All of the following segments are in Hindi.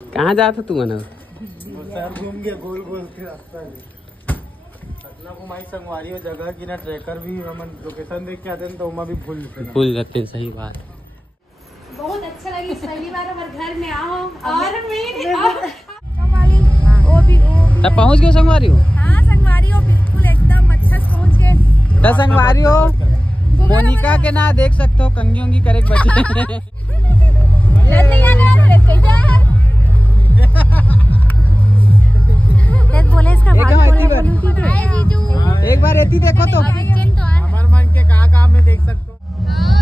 कहाँ जाता तू मन? घूम गया गोल गोल के रास्ता अपना घुमाई संगवारी हो जगह की ना ट्रैकर भी हम लोकेशन देख के आते हैं तो भी भूल जाते हैं। सही बात। बहुत अच्छा लगी पहली बार हमारे घर में आओ और तब पहुँच गए संगवारी हो? हाँ संगवारी हो बिल्कुल एकदम अच्छा से पहुँच गए। तो संगवारी हो मोनिका के ना देख सकते हो कंगी उंगी करे बच्चे बोले इसका एक बार एती देखो तो हमारे मन के कहा में देख सकते हो।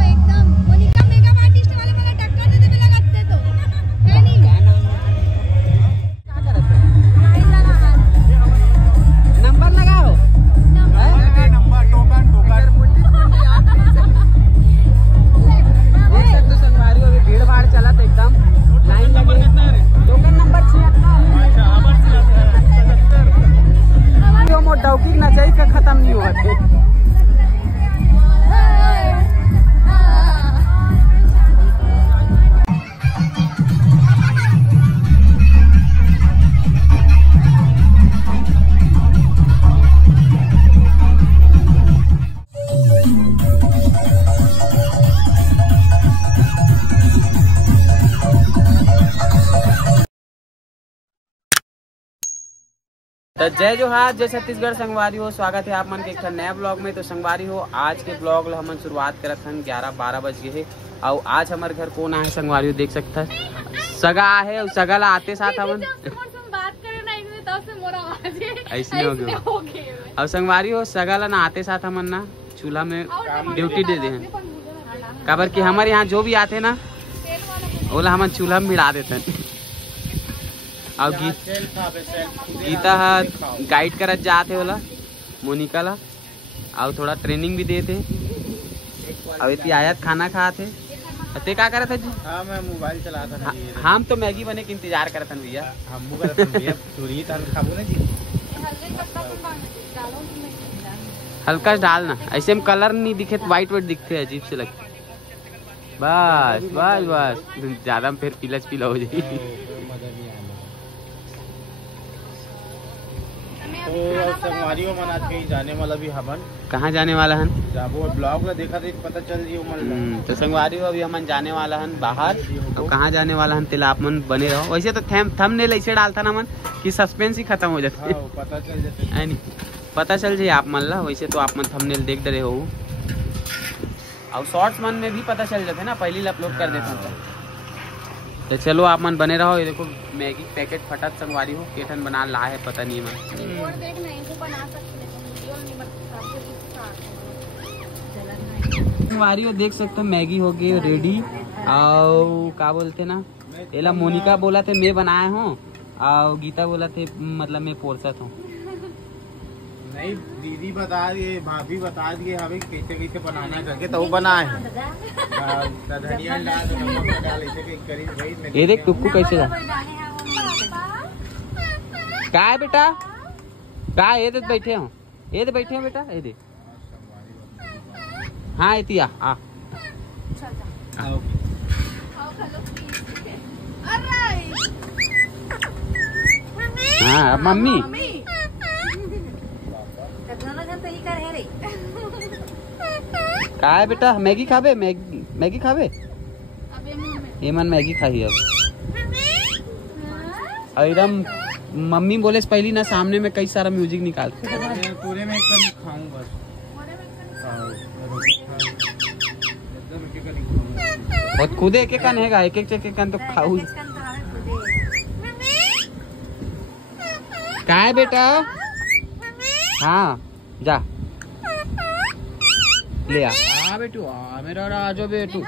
एकदम मोनिका मेकअप आर्टिस्ट वाले मगर टक्कर देते भी लगाते तो है नहीं। नंबर लगाओ नंबर टोकन देख सकते हो संगवारी हो। अभी भीड़ भाड़ चला तो एकदम लाइन लगे। टोकन नंबर 76 डौकी नचाई का खत्म नहीं हुआ थे। तो जय जोहार जय छत्तीसगढ़ संगवारी हो। स्वागत है आप मन के एक नया ब्लॉग में। तो संगवारी हो आज के ब्लॉग हम शुरुआत करत हन 11-12 बज गए है और आज हमारे घर कौन आए संगवारी हो देख सकता है सगा है और सगा ला आते साथ हमन ऐसे हो गया। और संगवारी हो सगा ला ना आते साथ हमन ना चूल्हा में ड्यूटी दे दे काबर की हमारे यहाँ जो भी आते ना ओला हमन चूल्हा में मिला देते हैं। और गीता गाइड करत जाते होला मोनिका ला और थोड़ा ट्रेनिंग भी देते। और इतनी आयत खाना खाते ते का करत है जी? हाँ मैं मोबाइल चला था। हम तो मैगी बने के इंतजार करत हन भैया। हम करत हन भैया पूरी तान खाबो ना जी। हल्का डालना ऐसे में कलर नहीं दिखे तो वाइट दिखते अजीब से लगते। बस बस बस ज्यादा में फिर पीला हो जाए। तो संगवारी मन आज कहीं जाने वाला भी हमन कहाँ जाने वाला हन? जाबो ब्लॉग ला देखा तो पता चल जी मन। तो संगवारी हो अभी हमन जाने वाला हन बाहर। और कहाँ जाने वाला हन तेला आप मन बने रहो। वैसे तो थंबनेल ऐसे डालता ना मन कि सस्पेंस ही खत्म हो जाता है। पता चल जाते है नहीं पता चल जाए आप मन ला। वैसे तो आप मन थंबनेल देख डरे हो और शॉर्ट्स मन में भी पता चल जाते ना पहले अपलोड कर देता। तो चलो आप मन बने रहो। ये देखो मैगी पैकेट फटत संगवारी हो केठन बना ला है पता नहीं मन। संगवारी हो देख सकते हो मैगी हो गई रेडी। और क्या बोलते ना एला मोनिका बोला थे मैं बनाया हूँ और गीता बोला थे मतलब मैं पोरसत हूँ। नहीं दीदी बता दिए भाभी बता दिए हमें कैसे कैसे बनाना करके तो वो बनाए धनिया डाल नमक डाल ऐसे करीब भाई। ये देख टुक्कू कैसे जा का है बेटा का ये तो बैठे हो ये तो बैठे हो बेटा ये देख। हाँ इतिया हाँ हाँ मम्मी का है बेटा मैगी खाबे मैगी खाबे ये मन मैगी खाई अब। और एकदम मम्मी बोले पहली ना सामने में कई सारा म्यूजिक निकालते पूरे में एक खाऊं बस। और खुद एक कन है एक कन तो खाऊ का है बेटा। हाँ जा ले आ बेटू आ मेरा आजो बेटू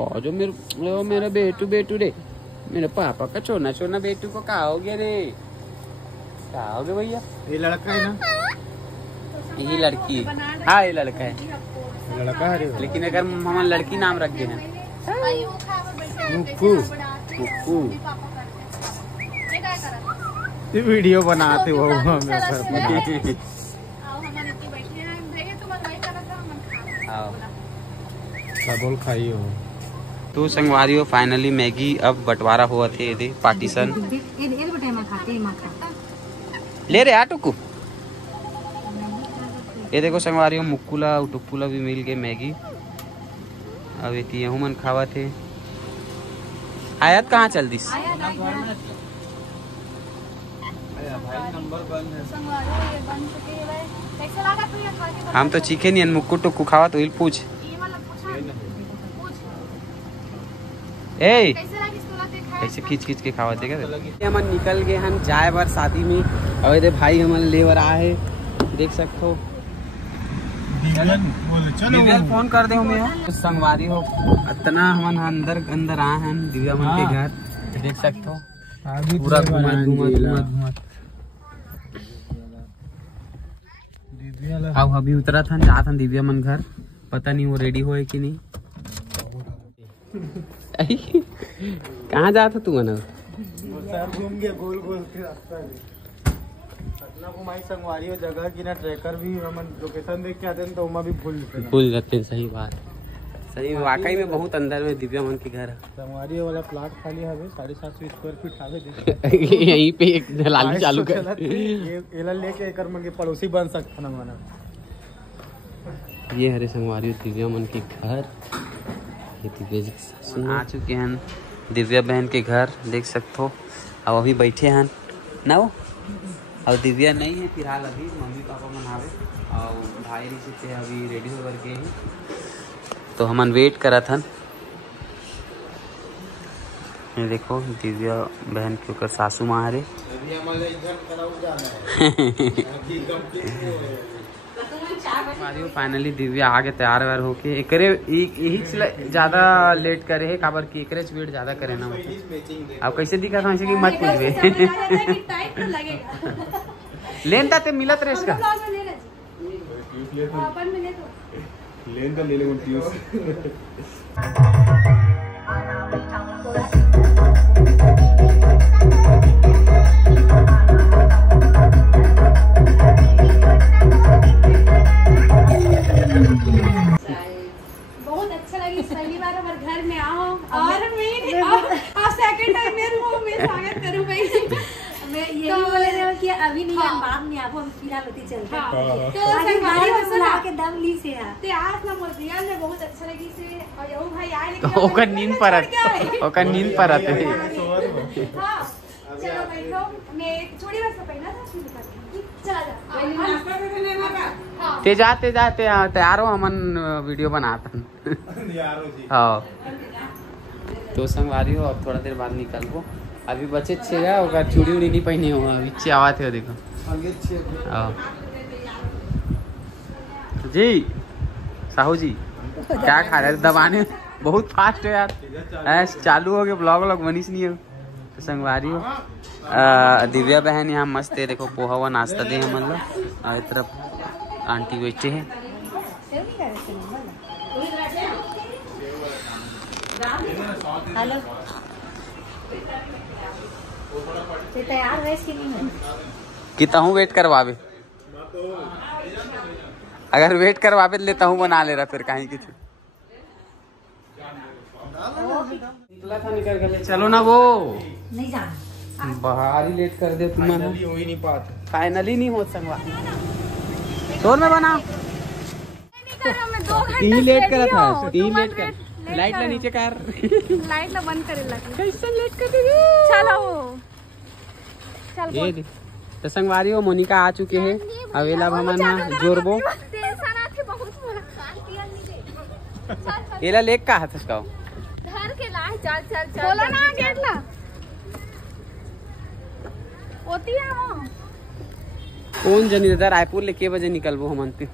आजो मेरा बेटू रे मेरे पापा का छोना बेटू को कहा हो गया रे कहा हो गया भैया। ये लड़का है ना ये लड़की हाँ ये लड़का है लड़का है लेकिन अगर हम लड़की नाम रख दे हैं वीडियो बनाते हो बोल खाई हो तो संगवारी हो फाइनली मैगी अब बंटवारा हुआ थे ये पार्टीशन ले रहे आटुकू। ये देखो संगवारी हो मुक्कुला उटुकुला भी मिल गए मैगी। अब ये मन खावा थे। आयत कहाँ चल दिस हम तो चीखे नहीं मुक्कू टुक्कू खावा तो पूछ ए ऐसे खींच खींच के खावा देगा। हम निकल गए हम जाए बार शादी में। अब ये भाई हमारे लेवर आए है देख सकते हो। फोन कर दे हमें संगवारी हो इतना हम अंदर अंदर आए हैं दिव्या मन के घर देख सकते हो पूरा घुमा अब अभी उतरा था जा था दिव्या मन घर। पता नहीं वो रेडी होए कि नहीं। कहाँ जा था तू मना घूम गया गोल गोल के रास्ता अपना घुमाई संगवारी हो जगह की ना ट्रैकर भी हम लोकेशन देख के आते हैं तो भी भूल जाते हैं। सही बात सही वाकई में बहुत अंदर में दिव्या मन के घर है। संगवारी वाला प्लाट खाली है 750 स्क्वायर फीट आवे यहीं पे एक दलाली चालू कर एला लेके एकर मन के पड़ोसी बन सकता ना माना। ये हरे संगवारी दिव्या मन के घर। ये दिव्या आ चुके हैं दिव्या बहन के घर देख सकते हो। अब अभी बैठे हैं ना वो और दिव्या नहीं है फिलहाल अभी मम्मी पापा मनावे और भाई से अभी रेडी हो करके ही तो हमन वेट करा था। ये देखो दिव्या बहन के ऊपर सासू माँ रे फाइनली दिव्या आगे तैयार व्यार होके एकरे यही ज्यादा लेट करे है काबर की एकरे वेट ज्यादा करे ना मतलब। अब कैसे दिखा था ऐसे कि मत पूछबे लेन ताते मिलत रे इसका लेन का ले ले बहुत अच्छा लगी पहली बार हमारे घर में आओ और मैं सेकंड टाइम मैं स्वागत करूं भाई। मैं ये तो बोले रहे कि अभी नहीं हम बाद में आपको हम फिलहाल होती चलते हैं तो संगवारी हो सुना के दम ली से है ते आज ना मोर रियल में बहुत अच्छा लगी से और यो भाई आए लेकिन ओकर नींद परत है। हां चलो बैठो मैं थोड़ी बार से पहला था शुरू कर चला जा नाश्ता करके लेना का। हां ते जाते तैयार हो हमन वीडियो बनाता यारो जी। हां तो संगवारी हो अब थोड़ा देर बाद निकलबो। अभी बच्चे छेगा ओकर चूड़ी उड़ी नहीं पहने हो अभी चे आवा थे देखो जी साहू जी क्या खा रहे दबाने बहुत फास्ट है यार ऐस चालू हो गए ब्लॉग बनीस नहीं हो। तो संगवारी हो दिव्या बहन यहाँ मस्त है देखो पोहा हुआ नाश्ता दे हम लोग और तरफ आंटी बैठे हैं। हेलो तैयार है कि नहीं है कितना हूँ वेट करवावे अगर वेट करवावे लेता हूँ बना ले रहा फिर कहीं की निकला था निकल गए। चलो ना वो नहीं जाना बाहर ही लेट कर दे तुम हो ही नहीं पाते फाइनली नहीं हो संगवा शोर में बना तीन लेट करा था तीन लेट कर लाइट ला नीचे कर लाइट ला बंद करे लगे कैसे लेट कर देगी चलो चल ये तो संगवारी हो मोनिका आ चुके हैं अवेला भमन जोरबो टेंशन आती बहुत एला लेक का हाथ उसका घर के ला चल चल चल बोला ना गेट ला होती है वो कौन जनी रायपुर ले के बजे निकलबो हमन पे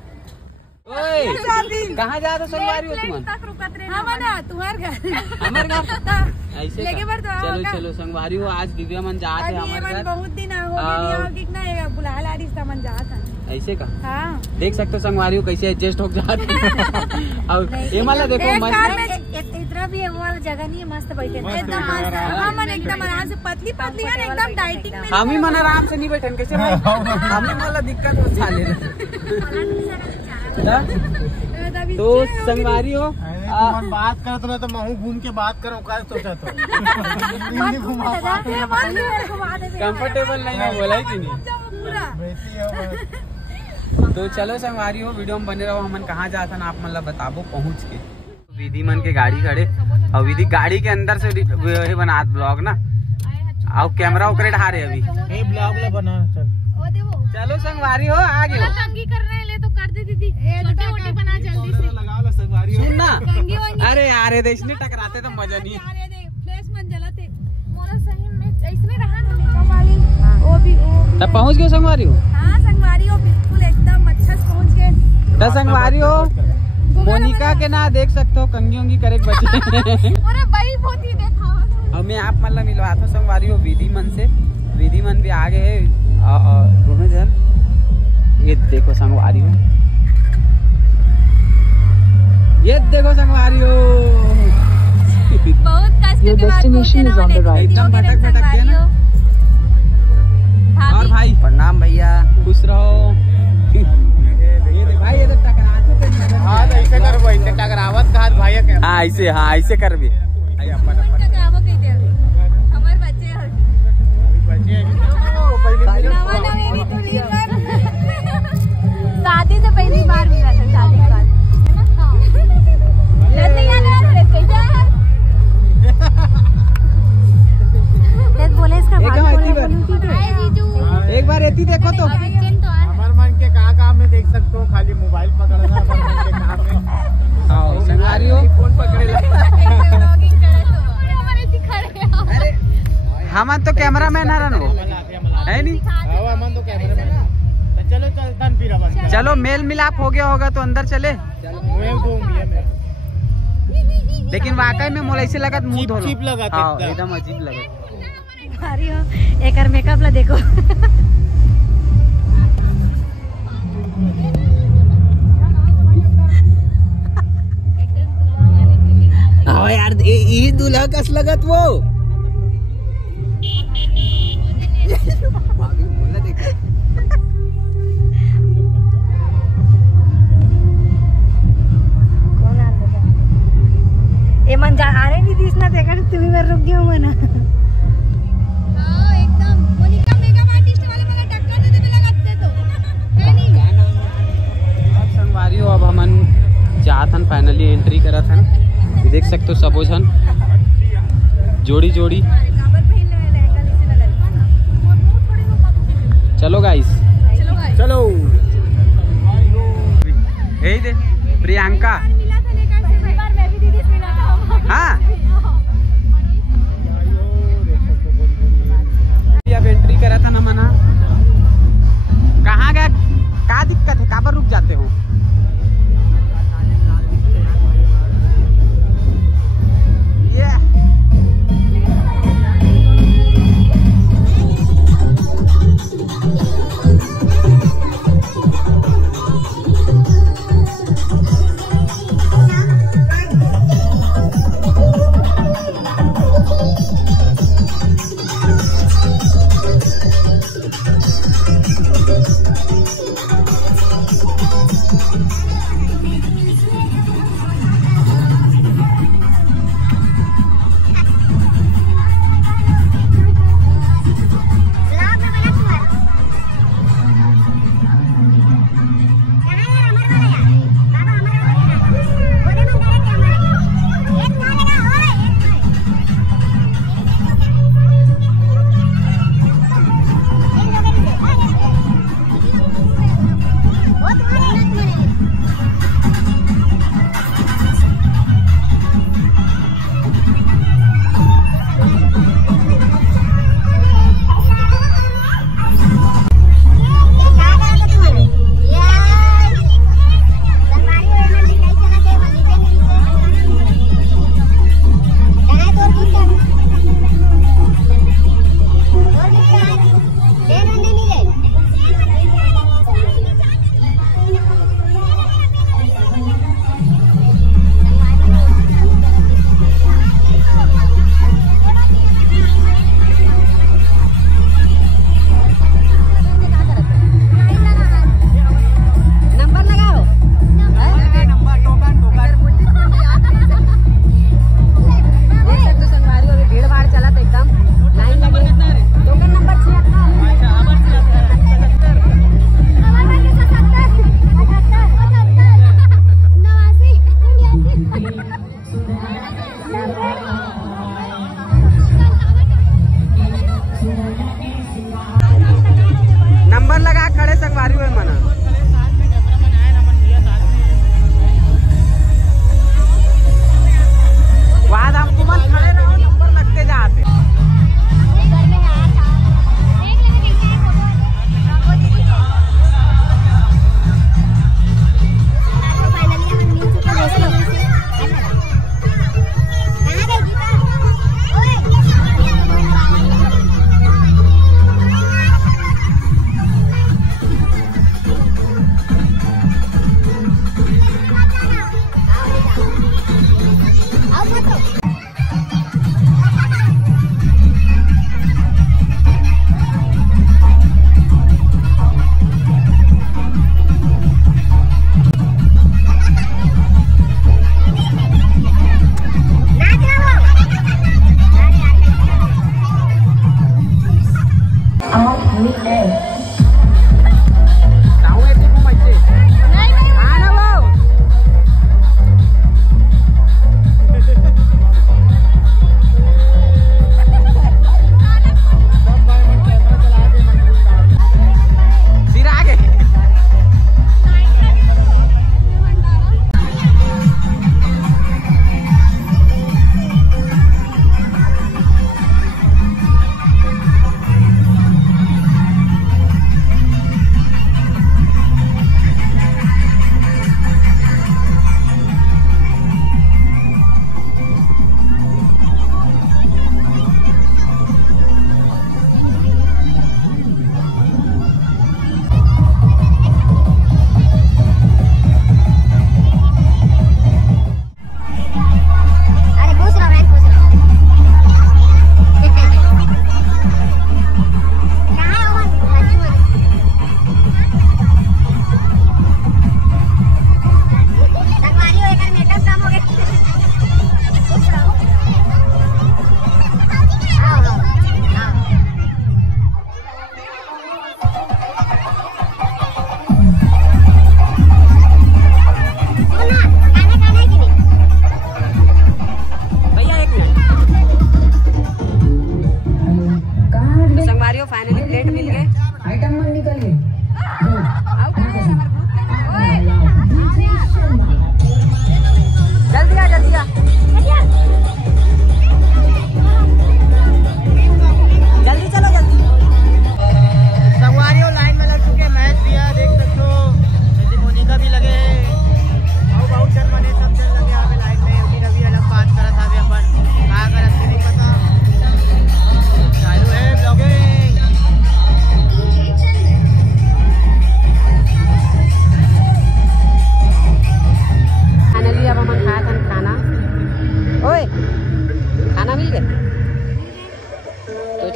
कहाँ जा रहे संगवारी हो तुम तुम्हार घर हमारे घर ऐसे चलो चलो संगवारी हो आज दिव्या मन जा थे हमारे घर बहुत दिन हो कितना बुला ला रही मन जा था ऐसे का हाँ देख सकते हो संगवारी हो कैसे एडजस्ट हो जाते और ये माला देखो मस्त इतना भी वो वाला जगह नहीं है मस्त बैठे एकदम मस्त हम एकदम आराम से पतली पतली है एकदम डाइटिंग में हम ही मन आराम से नहीं बैठे कैसे हम ही वाला दिक्कत हो चाले तो संगवारी हो तुम बात कर तो मैं घूम के बात करो का सोचा तो कंफर्टेबल नहीं है बोला ही नहीं। तो चलो संगवारी हो, वीडियो में बने रहो। हमन कहाँ जाता ना आप मतलब बताबो पहुँच के। विधि मन के गाड़ी खड़े और विधि गाड़ी के अंदर से बना ब्लॉग ना और कैमरा उकरे ढा रहे अभी ब्लॉग ले बना। चलो संगवारी हो आगे हो। कंगी कर रहे ले तो कर दे दीदी, छोटी बना जल्दी से। लगा लो संगवारी हो। सुन ना, अरे यार ये इसने टकराते तो मजा नहीं। फ्लैश मन जलाते मोरा सही में ऐसने रहा ना मेकअप वाली वो भी वो। तब पहुँच गए संगवारी हो? हां संगवारी हो बिल्कुल एकदम अच्छा से पहुंच गए। तो संगवारी हो मोनिका के ना देख सकते हो कंगी उंगी करे बचे। अरे भाई बहुत ही देखा और मैं आप मतलब मिलवाता हूँ संगवारी हो विधि मन से। विधि मन भी आगे है दोनों जन। ये देखो संगवारी हो, ये देखो संगवारी हो। बहुत कष्ट के बाद destination is on the right. एकदम भटक भटक गया ना। और भाई प्रणाम भैया, खुश रहो। ये भाई ये तो टकराते थे। हाँ ऐसे कर ऐसे टकरावत कहा भाई। हाँ ऐसे कर भी हमारे बच्चे शादी से पहली बार मिला था, शादी के बाद बोले इसका एक बार एती देखो तो। हमारे मन के काम में देख सकते हो, खाली मोबाइल पकड़ना हमारे मन के काम में। संगवारी हो फोन पकड़े हमन तो कैमरा मैन हरन वो है नहीं। हमन तो कैमरा मैन। चलो चलो मेल मिलाप हो गया होगा तो अंदर चले। लेकिन वाकई में मोला ऐसे लगत मुंह धो चिप लगत एकदम अजीब लगत। एक मेकअप ला देखो। यार ये दूल्हा कस लगत वो। मन जा आ रहे नहीं दिसना देखा तुम्ही वर रुक गए हो ना। हां एकदम मोनिका मेकअप आर्टिस्ट वाले मला टक्कर देते भी लगाते तो है नहीं। अब संगवारी हो अब हमन जाथन फाइनली एंट्री करा था। देख सकते हो सबो झन जोड़ी जोड़ी। चलो गाइस चलो। यही दे प्रियंका। हाँ अब एंट्री करा था ना मना। कहाँ गया, क्या दिक्कत है, कहाँ पर रुक जाते हो?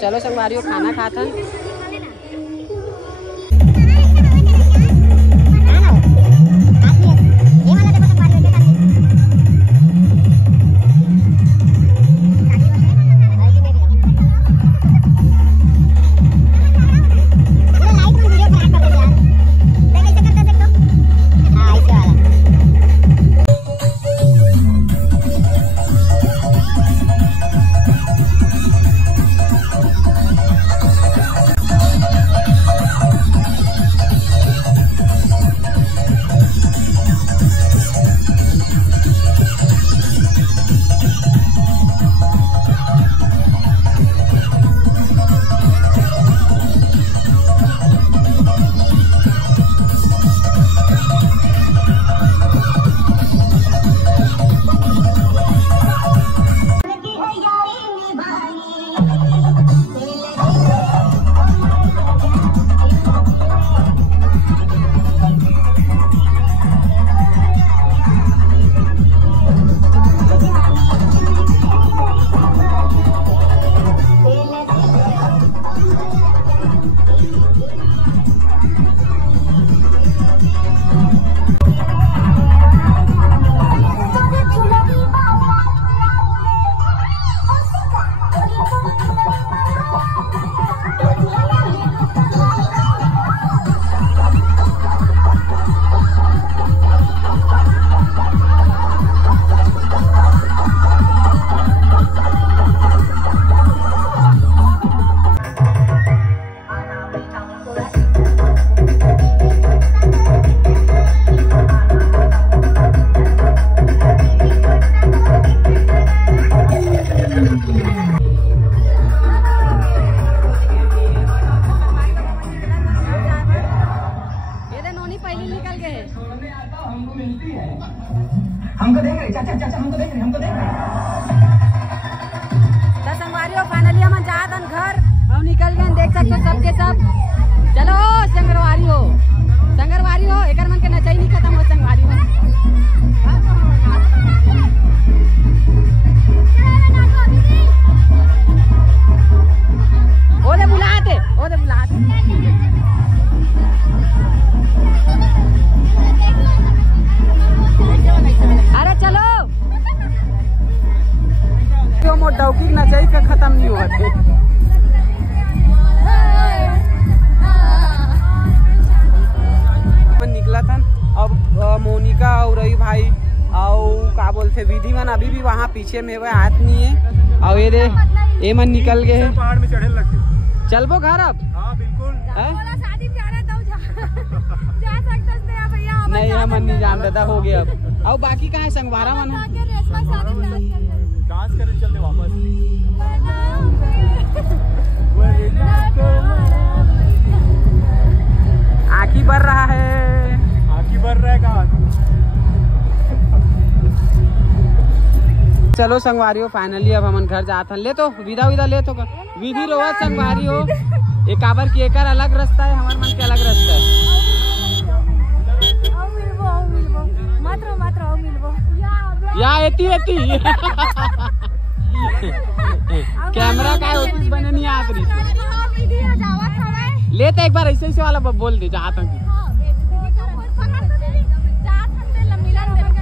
चलो संगवारियों खाना खाथन। हमको देख रहे चाचा चाचा हमको देख रहे तो संगवारियों फाइनली हम जातन घर हम निकल गए देख सकते हो सबके सब। चलो संगरवारी हो एकर मन के नचाई नहीं खत्म हो संगवारी हो। ओदे बुलाते अरे चलो क्यों मोटा की नचाई का खत्म नहीं हुआ थे। पीछे में वो हाथ नहीं है और ये दे ये मन निकल गए हैं। पहाड़ में चढ़े लगते चल वो घर अब। हाँ बिल्कुल शादी में जाना तो जा सकते हैं भैया। नहीं हम नहीं जान देता हो गया अब। और बाकी कहाँ है संगवारा मन डांस करने चलते वापस। आँखी भर रहा है। आँखी भर रहा है कहाँ। चलो संगवारी हो फाइनली अब हम घर जाते हैं। ले तो विदा विदा ले तो विधि रोवत संगवारी हो एक काबर की एकर अलग रास्ता है हमारे मन के अलग रास्ता है। या एती एती कैमरा का ऑफिस बने नहीं आ रही ले तो एक बार ऐसे ऐसे वाला बोल दे जहाँ तक।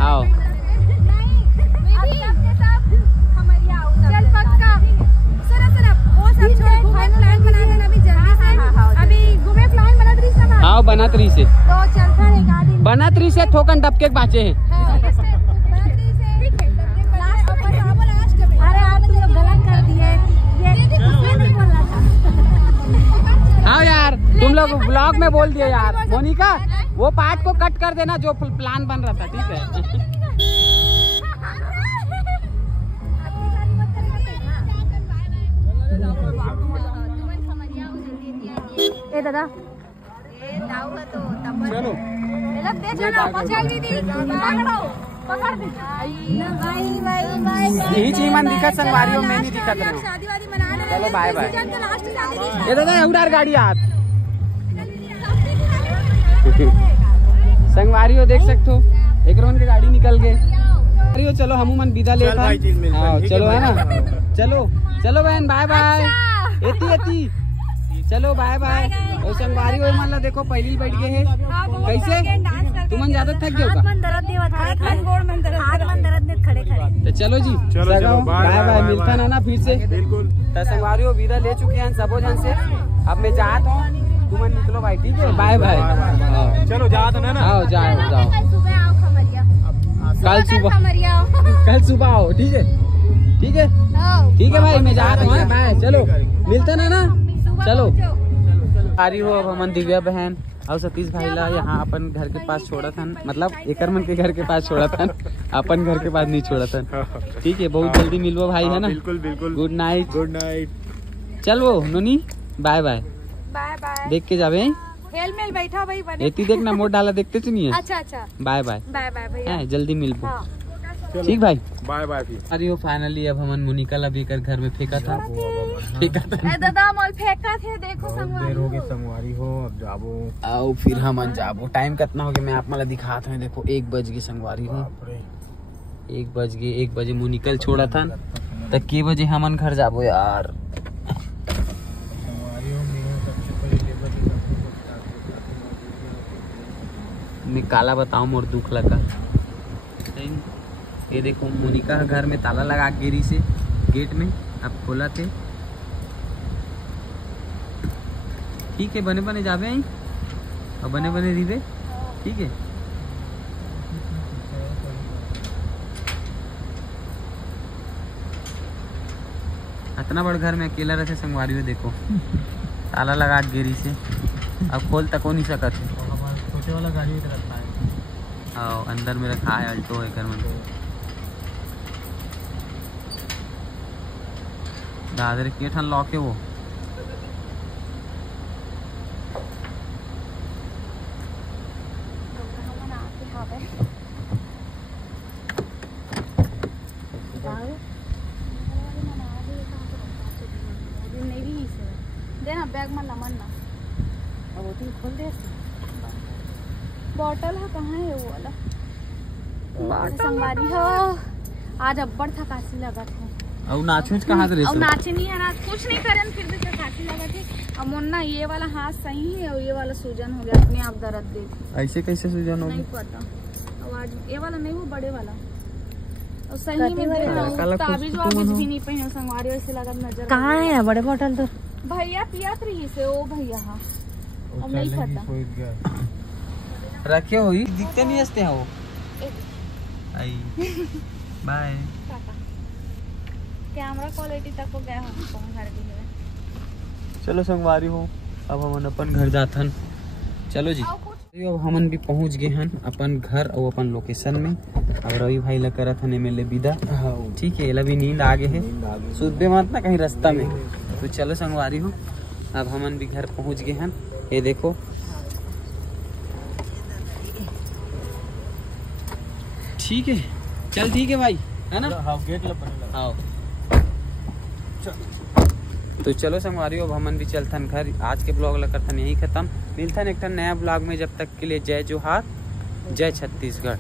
आओ हाँ बनतरी से बनतरी से थोकन डबके बाचे हैं। हाँ यार तुम लोग ब्लॉग में बोल दिए यार। मोनिका वो पार्ट को कट कर देना जो प्लान बन रहा था ठीक है। ए दादा चलो यही चीज मन दिक्कत संगवारियों में नहीं दिक्कत रहे। चलो बाय बाय। ये दादा उड़ार गाड़ी आप संगवारियों देख सकते हो एक रोन की गाड़ी निकल गए। चलो हम मन विदा ले चलो है ना। चलो चलो बहन बाय बाय। एती एती चलो बाय बाय। और संगवारी हो मतलब देखो पहली बैठ गए है कैसे तुमन ज्यादा थक गए तो चलो जी बाय बाय मिलता ना फिर से बिल्कुल। तो संगवारी हो विदा ले चुके हैं सबो जन से। अब मैं जाता हूँ तुमन निकलो भाई ठीक है बाय बाय। चलो जाते ना आओ जाओ जाओ कल सुबह आओ ठीक है ठीक है ठीक है भाई मैं जाता हूँ बाय। चलो मिलता ना चलो आ रही हो अब हमन दिव्या बहन और सतीश भाई ला यहाँ अपन घर के पास छोड़ा था मतलब एकर मन के घर के पास छोड़ा था अपन घर के पास नहीं छोड़ा था ठीक है। बहुत जल्दी मिलवो भाई है ना। बिल्कुल बिल्कुल। Good night good night. चल वो नोनी बाय बाय बाय बाय। देख के जावे हेल मेल बैठा भाई बने एती देखना मोट डाला देखते सुनिए। अच्छा अच्छा बाय बाय बाय बाय भैया जल्दी मिलबो। हाँ। ठीक भाई बाय बाय। फिर अरे हो फाइनली अब हमन मोनिका ला भी कर घर में फेंका था दादा मॉल फेंका थे देखो देर हो गई संगवारी हो अब जाबो आओ फिर हमन जाबो। टाइम कितना हो गया मैं आप मला दिखाता हूँ देखो 1 बज गए संगवारी हो 1 बज गए। 1 बजे मोनिकल छोड़ा था तब के बजे हमन घर जाबो यार। मैं काला बताऊं मोर दुख लगा। ये देखो मोनिका घर में ताला लगा गेरी से गेट में अब खोला थे ठीक है। बने बने जावे आई और बने बने रिवे ठीक है। इतना बड़ घर में अकेला रहते संगवारी में देखो ताला लगा गेरी से अब खोल तक हो नहीं सकता है। छोटे वाला गाड़ी रखा है हाँ अंदर में रखा है अल्टो है कर मन दादर के ठन लॉक है वो देना बैग में नमन ना अब वो खोल दे। बॉटल है कहाँ है वो वाला संगवारी हो आज अब्बड़ थकासी लगा था। और नाचूच कहाँ से और नाचे नहीं है ना कुछ नहीं करें फिर भी थकासी लगा थी। अब मुन्ना ये वाला हाथ सही है और ये वाला सूजन हो गया अपने आप दर्द दे। ऐसे कैसे सूजन हो नहीं पता और आज ये वाला नहीं वो बड़े वाला और सही में ताबीज वाबीज भी नहीं पहने संगवारी वैसे लगा नजर कहाँ है बड़े बोतल तो भैया पियात रही से ओ भैया हाँ अब नहीं पता रखे हुई दिखते नहीं हंसते हैं वो। बाय कैमरा क्वालिटी तक को गए हम घर के। चलो संगवारी हो, अब हम अपन घर जाथन। चलो जी, अब हमन भी पहुंच गए हन अपन घर और अपन लोकेशन में। अब रवि भाई ला करत हन एमएलए विदा। ठीक है, एला भी नींद आगे है, सुबह मत ना कहीं रास्ता में। तो चलो संगवारी हो, अब हमन भी घर पहुंच गए हन। ये देखो, ठीक है, चल ठीक है भाई, है ना? गेट आओ तो चलो संगवारी अब हमन भी चलथन घर। आज के ब्लॉग ला करथन यही खत्म। मिलथन एक नया ब्लॉग में, जब तक के लिए जय जोहार, जय छत्तीसगढ़।